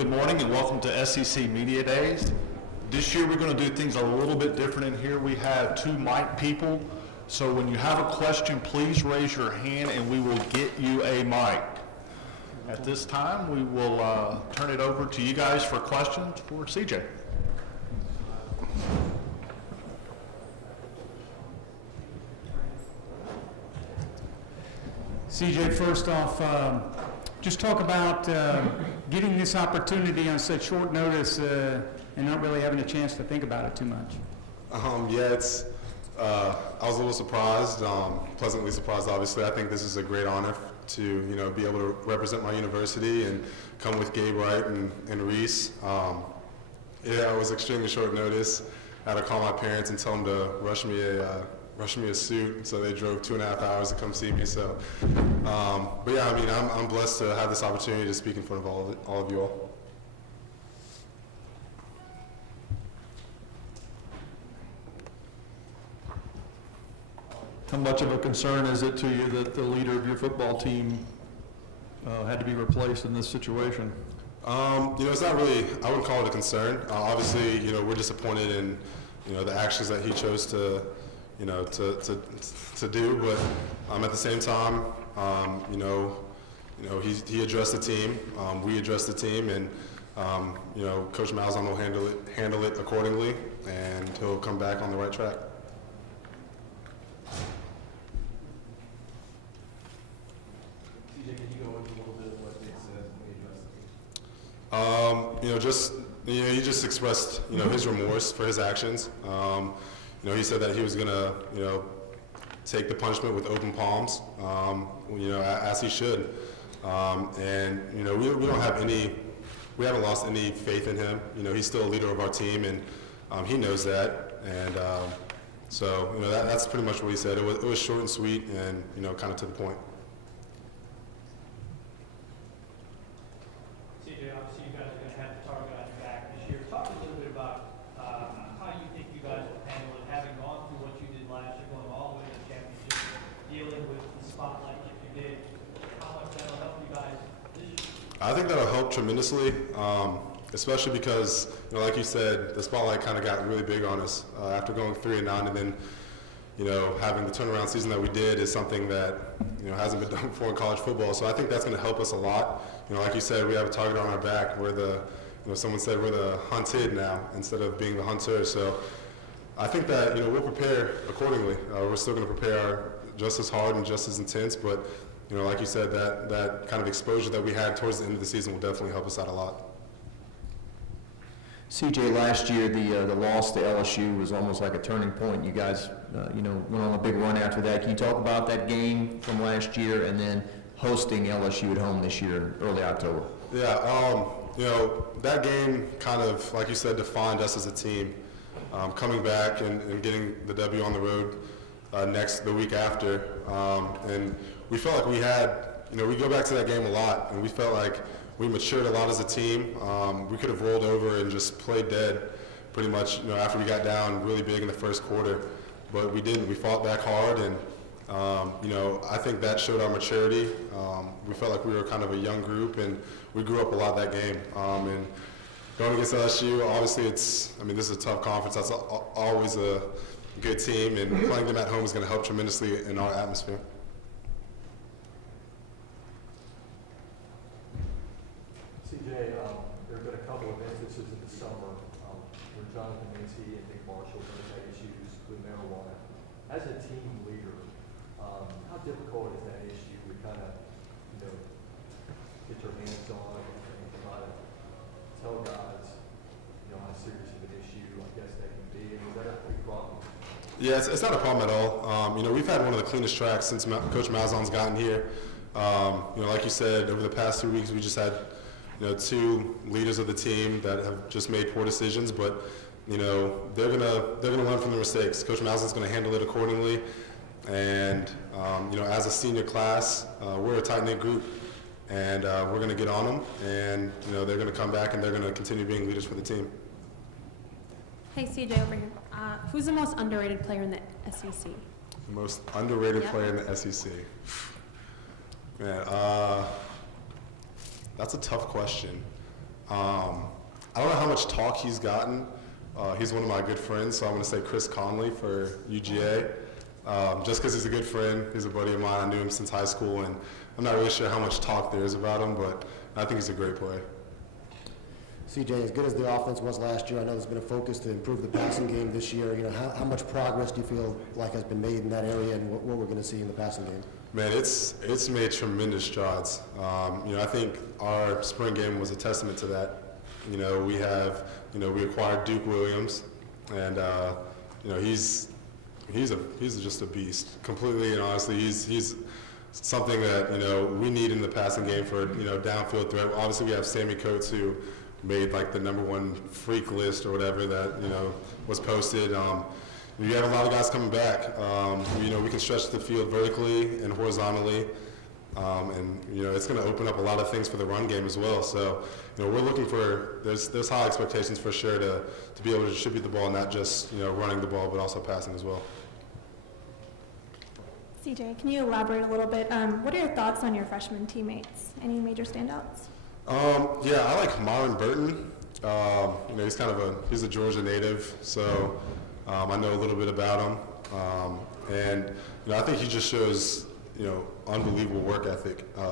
Good morning and welcome to SEC Media Days. This year we're going to do things a little bit different in here. We have 2 mic people, so when you have a question, please raise your hand and we will get you a mic. At this time, we will turn it over to you guys for questions for CJ. CJ, first off, just talk about getting this opportunity on such short notice and not really having a chance to think about it too much. Yeah, I was a little surprised, pleasantly surprised, obviously. I think this is a great honor to, be able to represent my university and come with Gabe Wright and Reese. Yeah, it was extremely short notice. I had to call my parents and tell them to rush me a suit, so they drove 2.5 hours to come see me. So, but yeah, I'm blessed to have this opportunity to speak in front of all of you all. How much of a concern is it to you that the leader of your football team had to be replaced in this situation? It's not really, I wouldn't call it a concern. Obviously, we're disappointed in, the actions that he chose to do, but at the same time, he addressed the team, we addressed the team, and Coach Malzahn will handle it accordingly, and he'll come back on the right track. CJ, can you go into a little bit of what Nick said when he addressed the team? He just expressed, his remorse for his actions. He said that he was gonna, take the punishment with open palms, as he should. And we don't have we haven't lost any faith in him. He's still a leader of our team, and he knows that. And so, that's pretty much what he said. It was short and sweet, and kind of to the point. CJ, obviously you guys are going to have the target on your back this year. Talk a little bit about how you think you guys will handle it, having gone through what you did last year, going all the way to the championship, dealing with the spotlight like you did. How much that'll help you guys this year? I think that'll help tremendously, especially because, like you said, the spotlight kind of got really big on us after going 3-9, and then, having the turnaround season that we did is something that, hasn't been done before in college football. So I think that's going to help us a lot. Like you said, we have a target on our back. We're the, someone said we're the hunted now instead of being the hunter. So I think that, we'll prepare accordingly. We're still going to prepare just as hard and just as intense, but, like you said, that kind of exposure that we had towards the end of the season will definitely help us out a lot. CJ, last year the loss to LSU was almost like a turning point. You guys, went on a big run after that. Can you talk about that game from last year and then hosting LSU at home this year in early October? Yeah, that game kind of, like you said, defined us as a team. Coming back and getting the W on the road the week after, and we felt like we had, we go back to that game a lot, and we felt like we matured a lot as a team. We could have rolled over and just played dead pretty much, after we got down really big in the first quarter, but we didn't. We fought back hard, and I think that showed our maturity. We felt like we were kind of a young group, and we grew up a lot that game. And going against LSU, obviously this is a tough conference. That's always a good team, and playing them at home is going to help tremendously in our atmosphere. CJ, there have been a couple of instances in the summer where Jonathan Mincy and Nick Marshall both had issues with marijuana. As a team leader, how difficult is that issue to kind of, get your hands on and try to tell guys, how serious of an issue I guess that can be? And is that a big problem? Yeah, it's not a problem at all. We've had one of the cleanest tracks since Coach Malzahn's gotten here. Like you said, over the past 2 weeks, we just had 2 leaders of the team that have just made poor decisions, but they're gonna learn from their mistakes. Coach Malzahn's gonna handle it accordingly, and as a senior class, we're a tight-knit group, and we're gonna get on them, and they're gonna come back and they're gonna continue being leaders for the team. Hey, CJ, over here. Who's the most underrated player in the SEC? The most underrated player in the SEC. Man, that's a tough question. I don't know how much talk he's gotten. He's one of my good friends, so I'm going to say Chris Conley for UGA. Just because he's a good friend, he's a buddy of mine. I knew him since high school, and I'm not really sure how much talk there is about him, but I think he's a great player. CJ, as good as the offense was last year, I know there's been a focus to improve the passing game this year. You know, how much progress do you feel like has been made in that area, and what we're going to see in the passing game? Man, it's made tremendous strides. You know, I think our spring game was a testament to that. You know, we acquired Duke Williams, and you know, he's just a beast. Completely and honestly, he's something that, you know, we need in the passing game for, you know, downfield threat. Obviously, we have Sammy Coates, who made like the #1 freak list or whatever that, you know, was posted. You have a lot of guys coming back. You know, we can stretch the field vertically and horizontally, and you know, it's going to open up a lot of things for the run game as well. So, you know, we're looking for there's high expectations for sure to be able to distribute the ball, not just, you know, running the ball, but also passing as well. CJ, can you elaborate a little bit? What are your thoughts on your freshman teammates? Any major standouts? Yeah, I like Myron Burton. You know, he's a Georgia native, so I know a little bit about him. And you know, I think he just shows, you know, unbelievable work ethic. You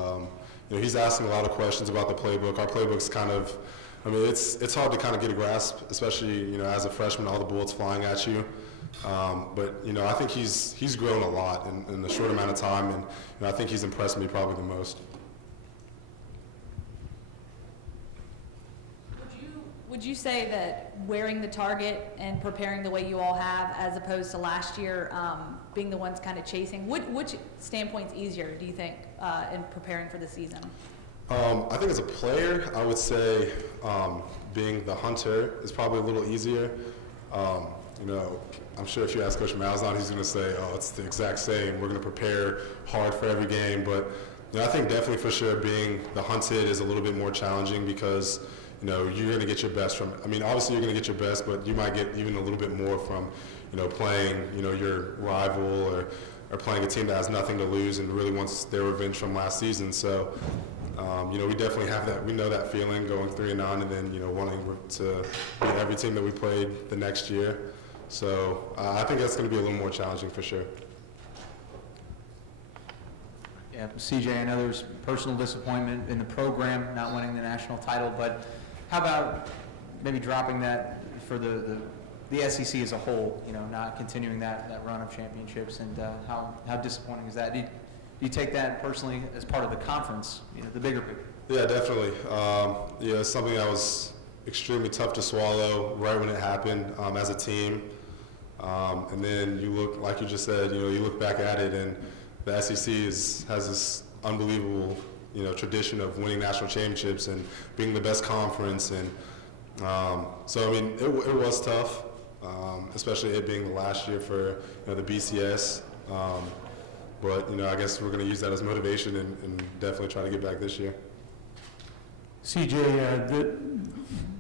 know, he's asking a lot of questions about the playbook. Our playbook's kind of, I mean, it's hard to kind of get a grasp, especially, you know, as a freshman, all the bullets flying at you. But you know, I think he's grown a lot in a short amount of time, and you know, I think he's impressed me probably the most. Would you say that wearing the target and preparing the way you all have, as opposed to last year, being the ones kind of chasing, which standpoint's easier, do you think, in preparing for the season? I think as a player, I would say being the hunter is probably a little easier. You know, I'm sure if you ask Coach Malzahn, he's going to say, oh, it's the exact same. We're going to prepare hard for every game. But you know, I think definitely for sure being the hunted is a little bit more challenging because, you know, you're going to get your best from, I mean, obviously you're going to get your best, but you might get even a little bit more from, you know, playing, you know, your rival or playing a team that has nothing to lose and really wants their revenge from last season. So, you know, we definitely have that. We know that feeling going 3-9 and then, you know, wanting to beat every team that we played the next year. So I think that's going to be a little more challenging for sure. Yeah, CJ, I know there's personal disappointment in the program, not winning the national title, but how about maybe dropping that for the SEC as a whole, you know, not continuing that run of championships, and how disappointing is that? Do you take that personally as part of the conference, you know, the bigger picture? Yeah, definitely. Yeah, it's something that was extremely tough to swallow right when it happened as a team. And then you look, like you just said, you know, you look back at it, and the SEC has this unbelievable, you know, tradition of winning national championships and being the best conference. And so, I mean, it was tough, especially it being the last year for, you know, the BCS. But, you know, I guess we're going to use that as motivation and definitely try to get back this year. CJ,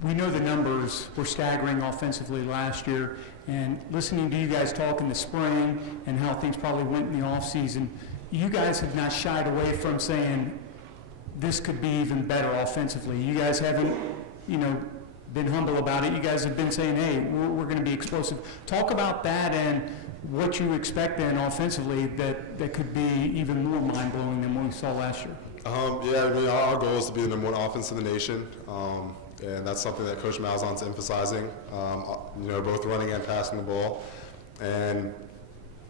we know the numbers were staggering offensively last year, and listening to you guys talk in the spring and how things probably went in the offseason, you guys have not shied away from saying this could be even better offensively. You guys haven't, you know, been humble about it. You guys have been saying, hey, we're going to be explosive. Talk about that and what you expect then offensively that could be even more mind-blowing than what we saw last year. Yeah, I mean, our goal is to be the #1 offense in the nation, and that's something that Coach Malzahn's emphasizing, you know, both running and passing the ball. And,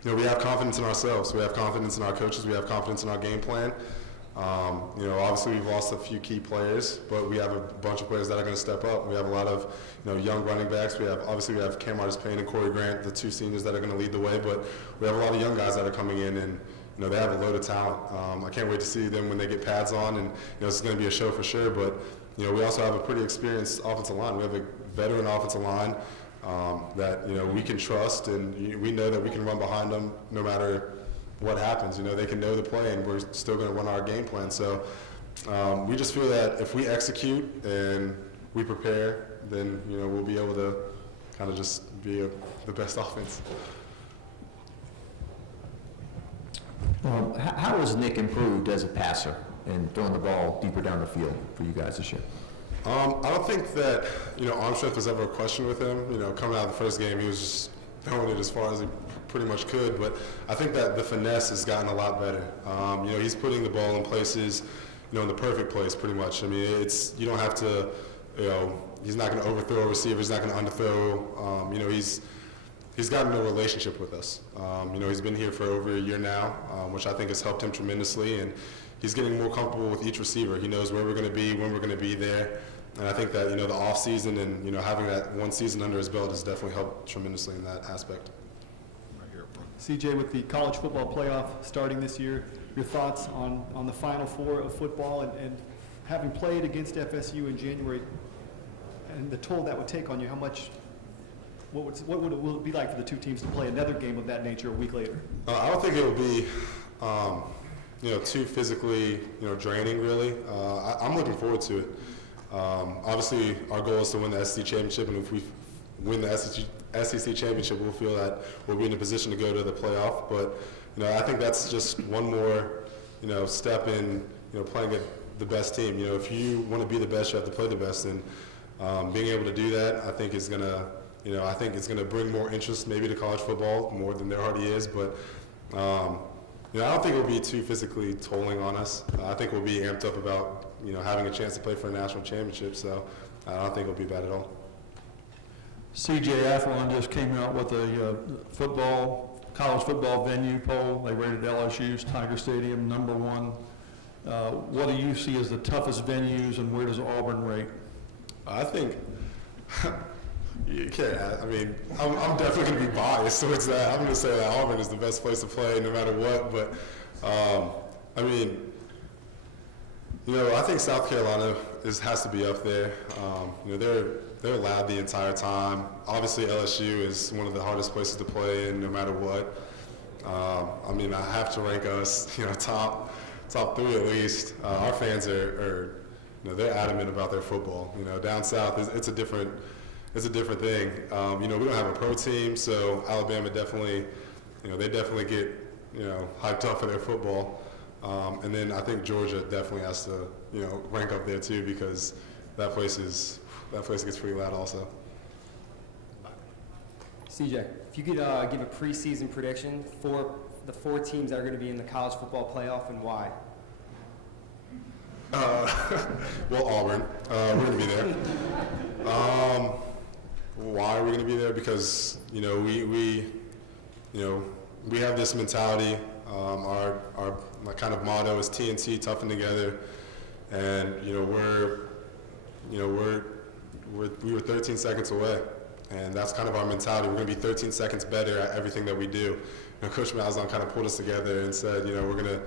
you know, we have confidence in ourselves. We have confidence in our coaches. We have confidence in our game plan. You know, obviously we've lost a few key players, but we have a bunch of players that are going to step up. We have a lot of, you know, young running backs. We have Cam Artis-Payne and Corey Grant, the 2 seniors that are going to lead the way, but we have a lot of young guys that are coming in, and you know, they have a load of talent. I can't wait to see them when they get pads on, and you know, it's going to be a show for sure. But you know, we also have a pretty experienced offensive line. We have a veteran offensive line that, you know, we can trust, and we know that we can run behind them no matter what happens. You know, they can know the play, and we're still going to run our game plan. So we just feel that if we execute and we prepare, then, you know, we'll be able to kind of just be the best offense. How has Nick improved as a passer and throwing the ball deeper down the field for you guys this year? I don't think that, arm strength was ever a question with him. Coming out of the first game, he was just throwing it as far as he pretty much could. But I think that the finesse has gotten a lot better. He's putting the ball in places, in the perfect place pretty much. I mean, you don't have to, he's not going to overthrow a receiver. He's not going to underthrow. He's gotten a relationship with us. He's been here for over a year now, which I think has helped him tremendously. And he's getting more comfortable with each receiver. He knows where we're going to be, when we're going to be there. And I think that, the off season and, having that one season under his belt has definitely helped tremendously in that aspect. CJ, with the college football playoff starting this year, your thoughts on the Final Four of football and having played against FSU in January and the toll that would take on you, what would it be like for the two teams to play another game of that nature a week later? I don't think it will be, too physically, draining really. I'm looking forward to it. Obviously, our goal is to win the SEC championship, and if we win the SEC championship, we'll feel that we'll be in a position to go to the playoff. But, I think that's just one more, step in, playing the best team. If you want to be the best, you have to play the best, and being able to do that, I think is going to, I think it's going to bring more interest maybe to college football, more than there already is. But, I don't think it will be too physically tolling on us. I think we'll be amped up about, having a chance to play for a national championship. So I don't think it'll be bad at all. CJ Athlon just came out with a college football venue poll. They rated LSU's Tiger Stadium #1. What do you see as the toughest venues, and where does Auburn rate? I think you can't. I mean, I'm definitely going to be biased towards that. I'm going to say that Auburn is the best place to play no matter what. But I mean, I think South Carolina has to be up there. They're loud the entire time. Obviously, LSU is one of the hardest places to play in, no matter what. I mean, I have to rank us, top 3 at least. Our fans are they're adamant about their football. Down south, it's a different thing. We don't have a pro team, so Alabama definitely, they definitely get, hyped up for their football. And then I think Georgia definitely has to, rank up there too, because that place gets pretty loud also. CJ, if you could give a preseason prediction for the 4 teams that are going to be in the college football playoff and why. Well, Auburn, we're going to be there. Why are we going to be there? Because we have this mentality. Our kind of motto is TNT, toughen together, and we were 13 seconds away, and that's kind of our mentality. We're going to be 13 seconds better at everything that we do. Coach Malzahn kind of pulled us together and said, we're going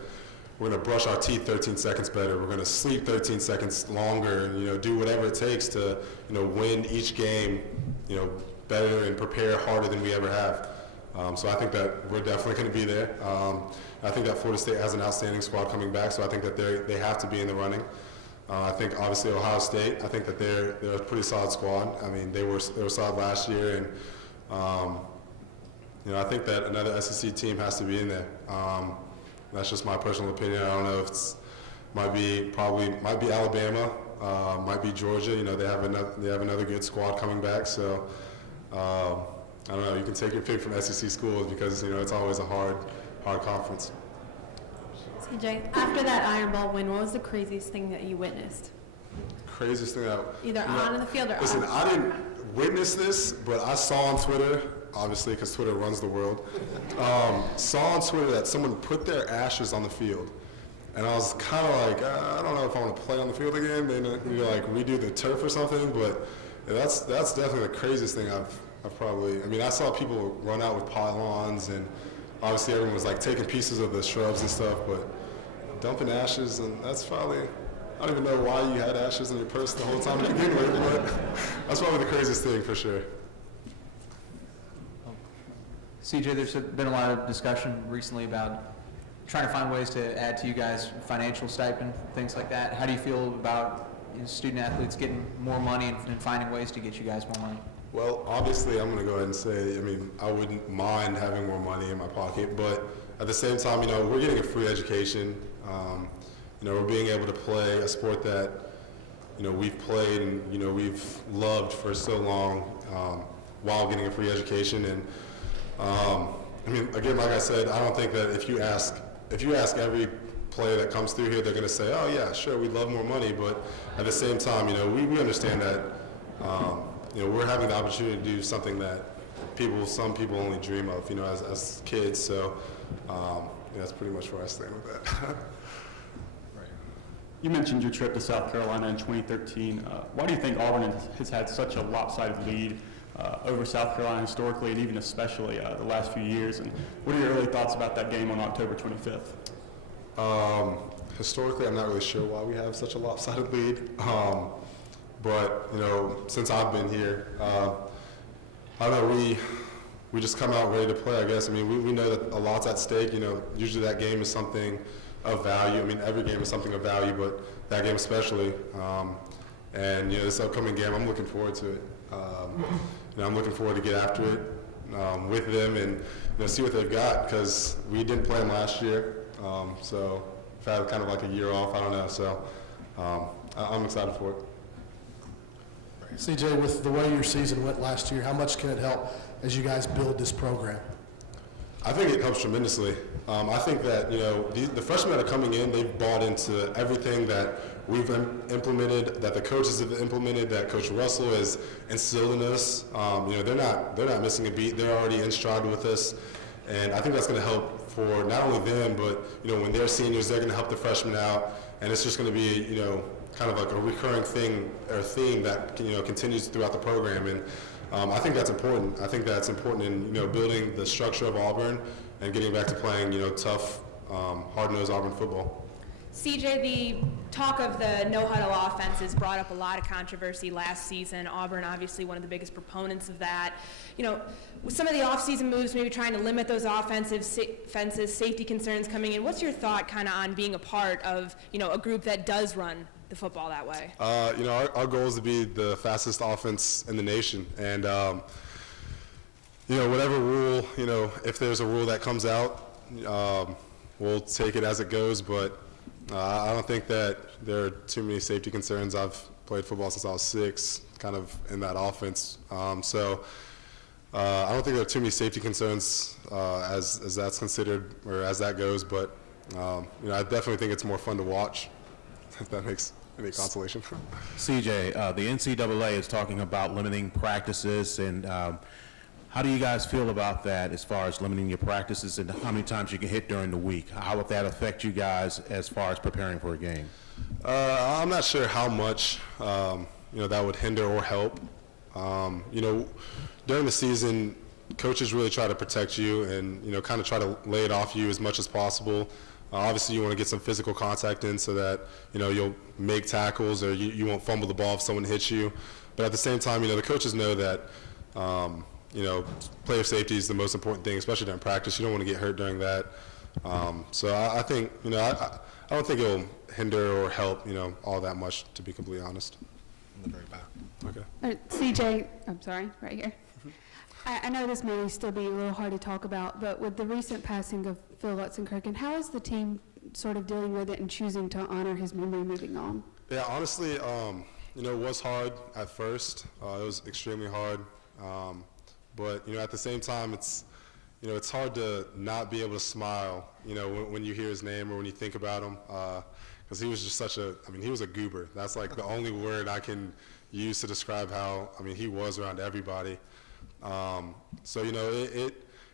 to brush our teeth 13 seconds better. We're going to sleep 13 seconds longer, and do whatever it takes to win each game better and prepare harder than we ever have. So I think that we're definitely going to be there. I think that Florida State has an outstanding squad coming back, so I think that they have to be in the running. I think obviously Ohio State, I think that they're a pretty solid squad. I mean, they were solid last year, and I think that another SEC team has to be in there. That's just my personal opinion. I don't know if might be Alabama, might be Georgia. They have another good squad coming back. So I don't know. You can take your pick from SEC schools because it's always a hard conference. CJ, after that Iron Bowl win, what was the craziest thing that you witnessed? Craziest thing Either on in the field or off. Listen, I didn't witness this, but I saw on Twitter, obviously because Twitter runs the world, saw on Twitter that someone put their ashes on the field. And I was kind of like, I don't know if I want to play on the field again. They redo the turf or something, but that's definitely the craziest thing I've probably. I mean, I saw people run out with pylons, and obviously everyone was taking pieces of the shrubs and stuff, but dumping ashes, and that's probably. I don't even know why you had ashes in your purse the whole time to begin with, but that's probably the craziest thing for sure. CJ, there's been a lot of discussion recently about trying to find ways to add to you guys financial stipend, things like that. How do you feel about student athletes getting more money and finding ways to get you guys more money? Well, obviously, I'm going to go ahead and say, I wouldn't mind having more money in my pocket, but at the same time, we're getting a free education. We're being able to play a sport that, we've played and, we've loved for so long while getting a free education. And, again, like I said, I don't think that if you ask every player that comes through here, they're going to say, oh, yeah, sure, we'd love more money. But at the same time, we understand that, we're having the opportunity to do something that some people only dream of, as kids. So that's pretty much where I stand with that. You mentioned your trip to South Carolina in 2013. Why do you think Auburn has had such a lopsided lead over South Carolina historically and even especially the last few years? And what are your early thoughts about that game on October 25th? Historically, I'm not really sure why we have such a lopsided lead. But, since I've been here, I don't know, we just come out ready to play, I guess. We know that a lot's at stake. Usually that game is something of value. Every game is something of value, but that game especially. And, this upcoming game, I'm looking forward to it. I'm looking forward to get after it with them and see what they've got, because we didn't play them last year. So we've had kind of like a year off, I don't know. So I'm excited for it. CJ, with the way your season went last year, how much can it help as you guys build this program? I think it helps tremendously. I think that, the freshmen that are coming in, they've bought into everything that we've implemented, that the coaches have implemented, that Coach Russell has instilled in us. They're not missing a beat. They're already in stride with us. And I think that's going to help for not only them, but, when they're seniors, they're going to help the freshmen out. And it's just going to be, kind of like a recurring thing or theme that, continues throughout the program. And I think that's important. I think that's important in, building the structure of Auburn and getting back to playing, tough, hard-nosed Auburn football. CJ, the talk of the no-huddle offenses brought up a lot of controversy last season. Auburn, obviously, one of the biggest proponents of that. With some of the off-season moves, maybe trying to limit those offensive fences, safety concerns coming in, what's your thought kind of on being a part of, a group that does run the football that way? Our goal is to be the fastest offense in the nation. And, whatever rule, if there's a rule that comes out, we'll take it as it goes. But I don't think that there are too many safety concerns. I've played football since I was 6, kind of in that offense. So I don't think there are too many safety concerns as that's considered or as that goes. But, I definitely think it's more fun to watch, if that makes any consolation. CJ, the NCAA is talking about limiting practices, and how do you guys feel about that as far as limiting your practices and how many times you can hit during the week? How would that affect you guys as far as preparing for a game? I'm not sure how much that would hinder or help. During the season, coaches really try to protect you and kind of try to lay it off you as much as possible. Obviously, you want to get some physical contact in so that you'll make tackles or you won't fumble the ball if someone hits you. But at the same time, the coaches know that player safety is the most important thing, especially during practice. You don't want to get hurt during that. So I think I don't think it'll hinder or help all that much, to be completely honest. In the very back. Okay. CJ, I'm sorry, right here. I know this may still be a little hard to talk about, but with the recent passing of Phil Lutzenkirchen, how is the team sort of dealing with it and choosing to honor his memory moving on? Yeah, honestly, it was hard at first. It was extremely hard. But, at the same time, it's hard to not be able to smile, when you hear his name or when you think about him. Because he was just he was a goober. That's like the only word I can use to describe how, he was around everybody. So,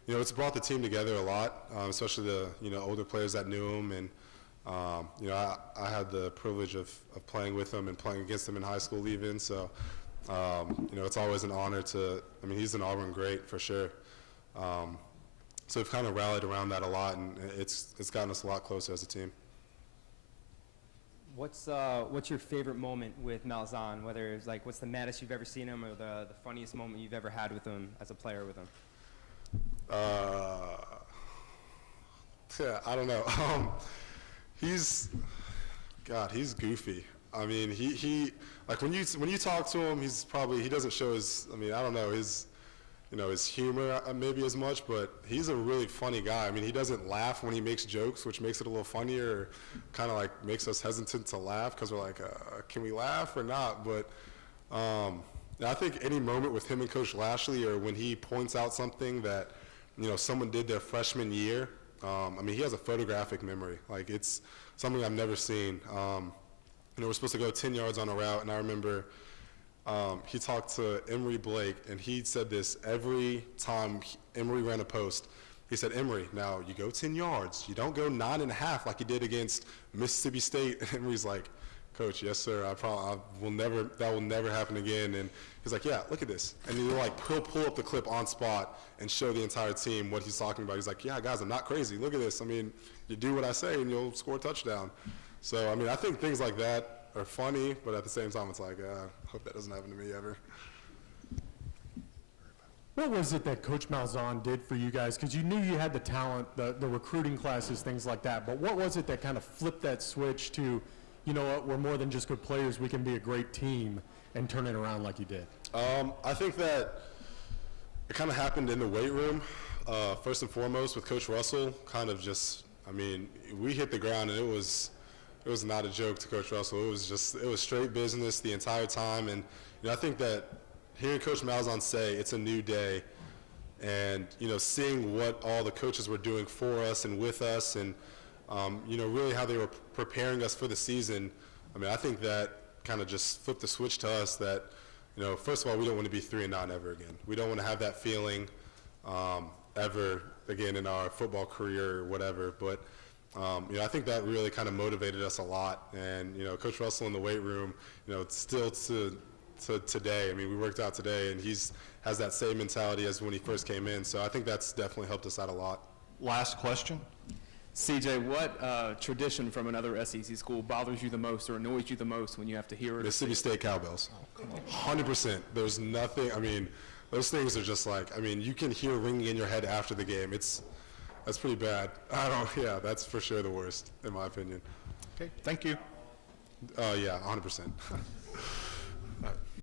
it's brought the team together a lot, especially the, older players that knew him. And, I had the privilege of playing with him and playing against him in high school even. So, it's always an honor to, he's an Auburn great for sure. So we've kind of rallied around that a lot, and it's gotten us a lot closer as a team. What's your favorite moment with Malzahn? Whether it's what's the maddest you've ever seen him, or the funniest moment you've ever had with him as a player with him? Yeah, I don't know. He's goofy. He when you talk to him, he doesn't show his. I don't know, his humor maybe as much, but he's a really funny guy. I mean, he doesn't laugh when he makes jokes, which makes it a little funnier, or kind of like makes us hesitant to laugh because we're like, can we laugh or not? But I think any moment with him and Coach Lashley, or when he points out something that, someone did their freshman year, I mean, he has a photographic memory. Like, it's something I've never seen. We're supposed to go 10 yards on a route, and I remember he talked to Emory Blake, and he said this every time Emory ran a post. He said, Emory, now you go 10 yards. You don't go 9.5 like you did against Mississippi State. And Emory's like, Coach, yes, sir. That will never happen again. And he's like, yeah, look at this. And he'll pull up the clip on spot and show the entire team what he's talking about. He's like, yeah, guys, I'm not crazy. Look at this. I mean, you do what I say and you'll score a touchdown. So, I mean, I think things like that are funny, but at the same time, it's like, I hope that doesn't happen to me ever. What was it that Coach Malzahn did for you guys? Because you knew you had the talent, the recruiting classes, things like that. But what was it that kind of flipped that switch to, you know what, we're more than just good players, we can be a great team, and turn it around like you did? I think that it kind of happened in the weight room, first and foremost with Coach Russell. Kind of just, I mean, we hit the ground and it was not a joke to Coach Russell. It was straight business the entire time. And I think that hearing Coach Malzahn say it's a new day, and seeing what all the coaches were doing for us and with us, and really how they were preparing us for the season. I mean, I think that kind of just flipped the switch to us that, first of all, we don't want to be 3-9 ever again. We don't want to have that feeling ever again in our football career or whatever. But, I think that really kind of motivated us a lot. And, Coach Russell in the weight room, still to today, I mean, we worked out today, and has that same mentality as when he first came in. So I think that's definitely helped us out a lot. Last question. CJ, what tradition from another SEC school bothers you the most or annoys you the most when you have to hear it? Mississippi State cowbells. 100%. There's nothing, I mean, those things are just like, I mean, you can hear ringing in your head after the game. That's pretty bad. Yeah, that's for sure the worst, in my opinion. Okay, thank you. Yeah, 100%.